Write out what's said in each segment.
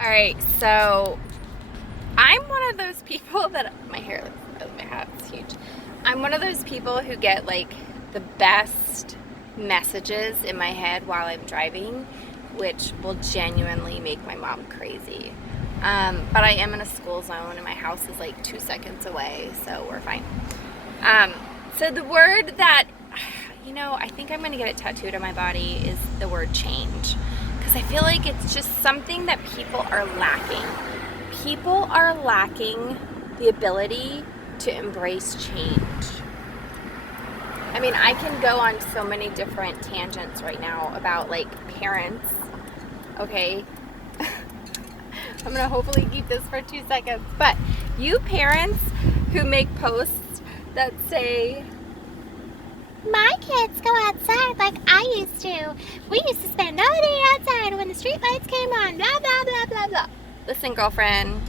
All right, so I'm one of those people that my hat's huge. I'm one of those people who get like the best messages in my head while I'm driving, which will genuinely make my mom crazy. But I am in a school zone and my house is like 2 seconds away, so we're fine. So the word that, I think I'm gonna get it tattooed on my body is the word change. I feel like it's just something that people are lacking. People are lacking the ability to embrace change. I mean, I can go on so many different tangents right now about like parents, okay? I'm gonna hopefully keep this for 2 seconds, but you parents who make posts that say, my kids go outside like I used to. We used to spend all day outside when the street lights came on, blah, blah, blah, blah, blah. Listen, girlfriend,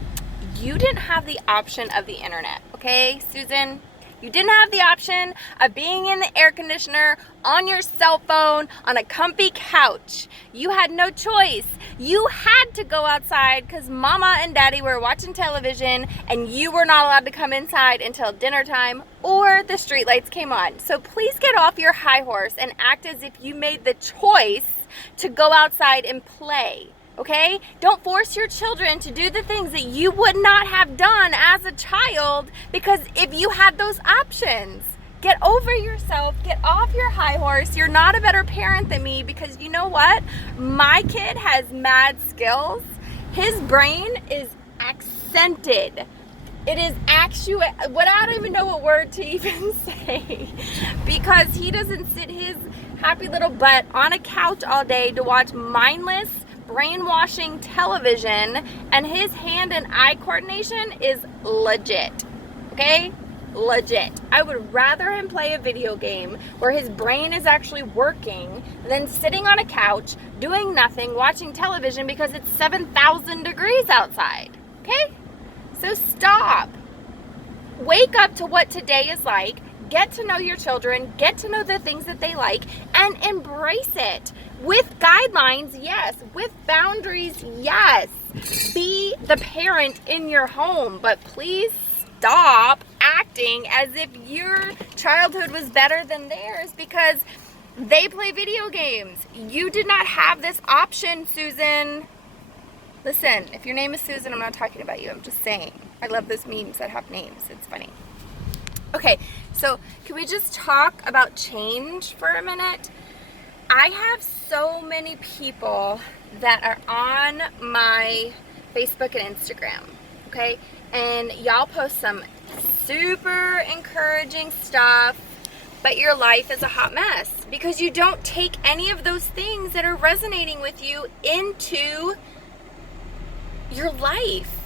you didn't have the option of the internet, okay, Susan? You didn't have the option of being in the air conditioner, on your cell phone, on a comfy couch. You had no choice. You had to go outside because mama and daddy were watching television and you were not allowed to come inside until dinner time or the street lights came on. So please get off your high horse and act as if you made the choice to go outside and play. Okay? Don't force your children to do the things that you would not have done as a child, because if you had those options, get over yourself, get off your high horse. You're not a better parent than me, because you know what? My kid has mad skills. His brain is accented. It is I don't even know what word to even say, because he doesn't sit his happy little butt on a couch all day to watch mindless brainwashing television, and his hand and eye coordination is legit. Okay? Legit. I would rather him play a video game where his brain is actually working than sitting on a couch doing nothing watching television because it's 7,000 degrees outside. Okay? So stop. Wake up to what today is like. Get to know your children, get to know the things that they like, and embrace it. With guidelines, yes. With boundaries, yes. Be the parent in your home, but please stop acting as if your childhood was better than theirs because they play video games. You did not have this option, Susan. Listen, if your name is Susan, I'm not talking about you. I'm just saying. I love those memes that have names. It's funny. Okay, so can we just talk about change for a minute? I have so many people that are on my Facebook and Instagram, okay? And y'all post some super encouraging stuff, but your life is a hot mess because you don't take any of those things that are resonating with you into your life.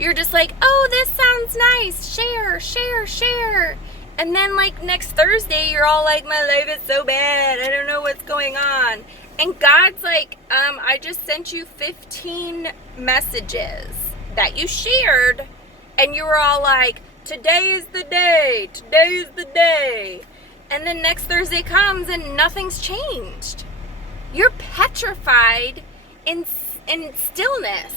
You're just like, oh, this sounds nice. Share, share, share. And then like next Thursday, you're all like, my life is so bad. I don't know what's going on. And God's like, I just sent you 15 messages that you shared. And you were all like, today is the day. Today is the day. And then next Thursday comes and nothing's changed. You're petrified in stillness.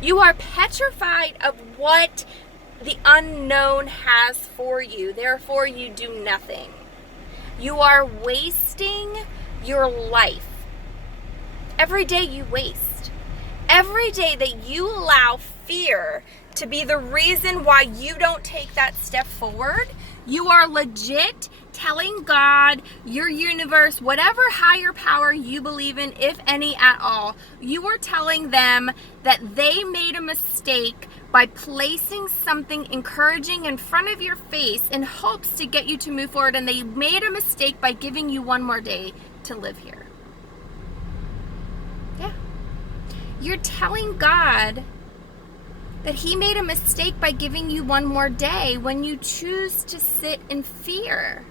You are petrified of what the unknown has for you. Therefore, you do nothing. You are wasting your life. Every day you waste. Every day that you allow fear to be the reason why you don't take that step forward, you are legit telling God, your universe, whatever higher power you believe in, if any at all, you are telling them that they made a mistake by placing something encouraging in front of your face in hopes to get you to move forward, and they made a mistake by giving you one more day to live here. Yeah. You're telling God that he made a mistake by giving you one more day when you choose to sit in fear.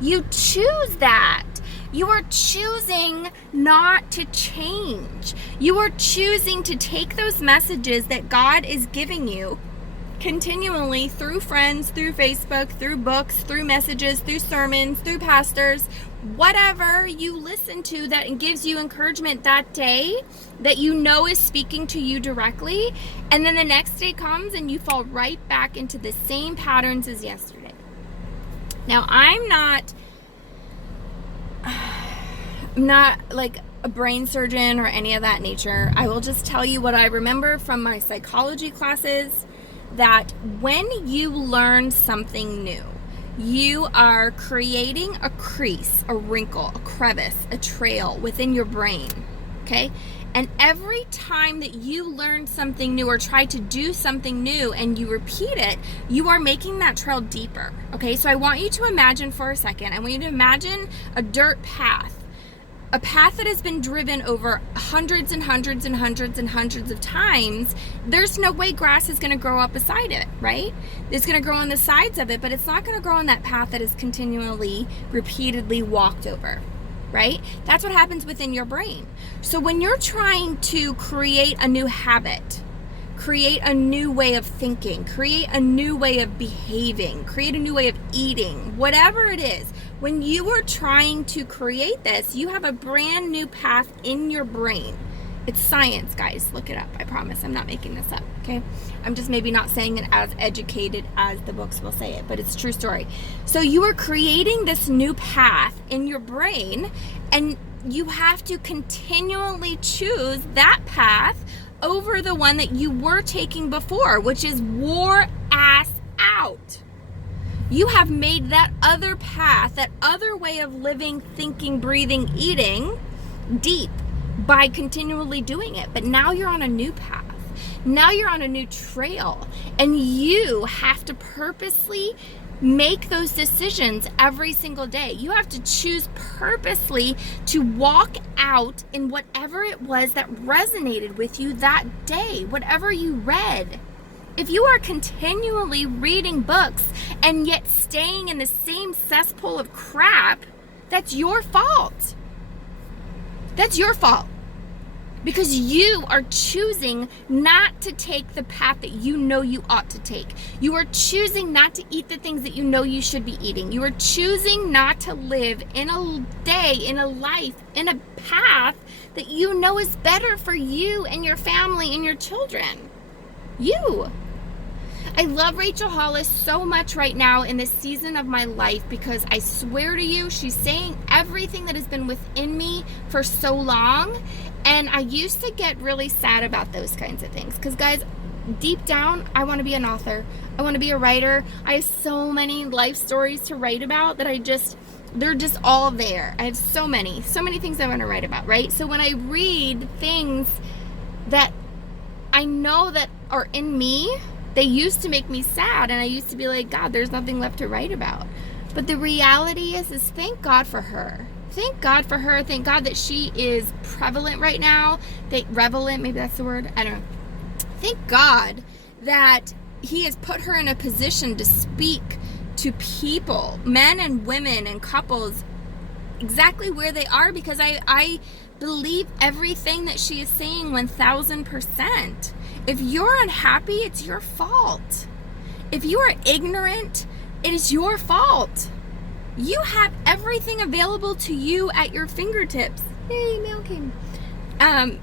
You choose that. You are choosing not to change. You are choosing to take those messages that God is giving you continually through friends, through Facebook, through books, through messages, through sermons, through pastors, whatever you listen to that gives you encouragement that day, that you know is speaking to you directly, and then the next day comes and you fall right back into the same patterns as yesterday. Now, I'm not like a brain surgeon or any of that nature. I will just tell you what I remember from my psychology classes, that when you learn something new, you are creating a crease, a wrinkle, a crevice, a trail within your brain, okay? And every time that you learn something new or try to do something new and you repeat it, you are making that trail deeper, okay? So I want you to imagine for a second, I want you to imagine a dirt path, a path that has been driven over hundreds and hundreds and hundreds and hundreds of times. There's no way grass is going to grow up beside it, right? It's going to grow on the sides of it, but it's not going to grow on that path that is continually, repeatedly walked over, right? That's what happens within your brain. So when you're trying to create a new habit, create a new way of thinking, create a new way of behaving, create a new way of eating, whatever it is, when you are trying to create this, you have a brand new path in your brain. It's science, guys. Look it up. I promise. I'm not making this up, okay? I'm just maybe not saying it as educated as the books will say it, but it's a true story. So you are creating this new path in your brain, and you have to continually choose that path over the one that you were taking before, which is wore ass out. You have made that other path, that other way of living, thinking, breathing, eating deep by continually doing it. But now you're on a new path. Now you're on a new trail, and you have to purposely make those decisions every single day. You have to choose purposely to walk out in whatever it was that resonated with you that day, whatever you read. If you are continually reading books and yet staying in the same cesspool of crap, that's your fault. That's your fault. Because you are choosing not to take the path that you know you ought to take. You are choosing not to eat the things that you know you should be eating. You are choosing not to live in a day, in a life, in a path that you know is better for you and your family and your children. You. I love Rachel Hollis so much right now in this season of my life, because I swear to you, she's saying everything that has been within me for so long. And I used to get really sad about those kinds of things. Because guys, deep down, I want to be an author. I want to be a writer. I have so many life stories to write about that they're just all there. I have so many things I want to write about, right? So when I read things that I know that are in me, they used to make me sad, and I used to be like, God, there's nothing left to write about. But the reality is thank God for her. Thank God for her. Thank God that she is prevalent right now. Relevant, maybe that's the word. I don't know. Thank God that He has put her in a position to speak to people, men and women and couples, exactly where they are, because I believe everything that she is saying 1000%. If you're unhappy, it's your fault. If you are ignorant, it is your fault. You have everything available to you at your fingertips. Hey, mail came.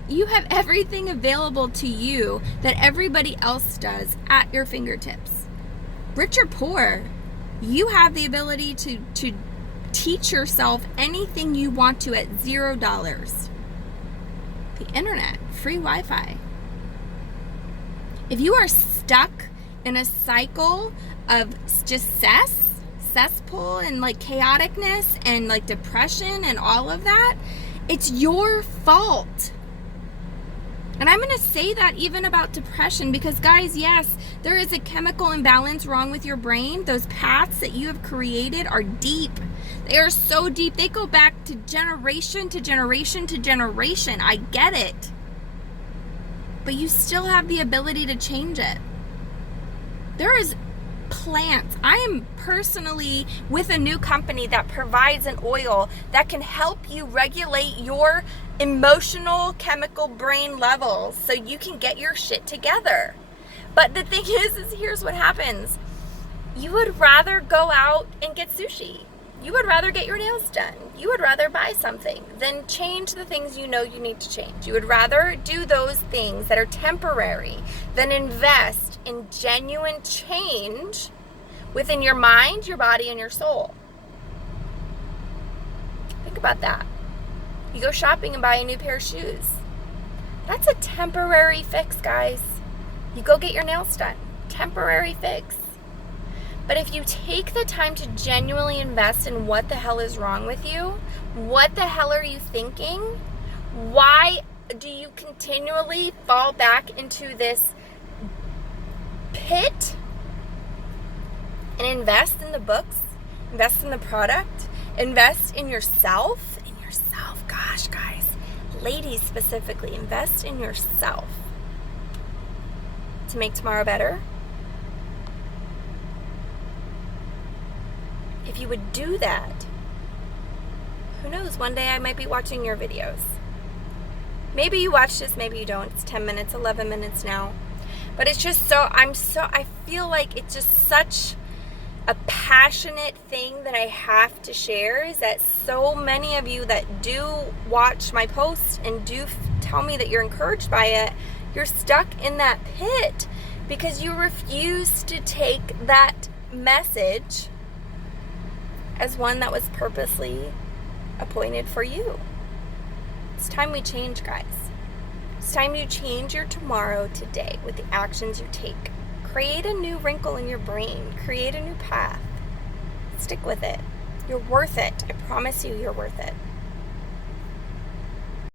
You have everything available to you that everybody else does at your fingertips. Rich or poor, you have the ability to teach yourself anything you want to at $0. The internet, free Wi-Fi. If you are stuck in a cycle of just cesspool and like chaoticness and like depression and all of that, it's your fault. And I'm going to say that even about depression, because guys, yes, there is a chemical imbalance wrong with your brain. Those paths that you have created are deep. They are so deep. They go back to generation to generation to generation. I get it. But you still have the ability to change it. There is plants. I am personally with a new company that provides an oil that can help you regulate your emotional chemical brain levels so you can get your shit together. But the thing is here's what happens. You would rather go out and get sushi. You would rather get your nails done. You would rather buy something than change the things you know you need to change. You would rather do those things that are temporary than invest in genuine change within your mind, your body, and your soul. Think about that. You go shopping and buy a new pair of shoes. That's a temporary fix, guys. You go get your nails done. Temporary fix. But if you take the time to genuinely invest in what the hell is wrong with you, what the hell are you thinking? Why do you continually fall back into this pit? And invest in the books, invest in the product, invest in yourself. Gosh, guys, ladies specifically, invest in yourself to make tomorrow better. If you would do that, who knows, one day I might be watching your videos. Maybe you watch this, maybe you don't. It's 10 minutes, 11 minutes now. But it's just I feel like it's just such a passionate thing that I have to share, is that so many of you that do watch my posts and do tell me that you're encouraged by it, you're stuck in that pit because you refuse to take that message as one that was purposely appointed for you. It's time we change, guys. It's time you change your tomorrow today with the actions you take. Create a new wrinkle in your brain. Create a new path. Stick with it. You're worth it. I promise you, you're worth it.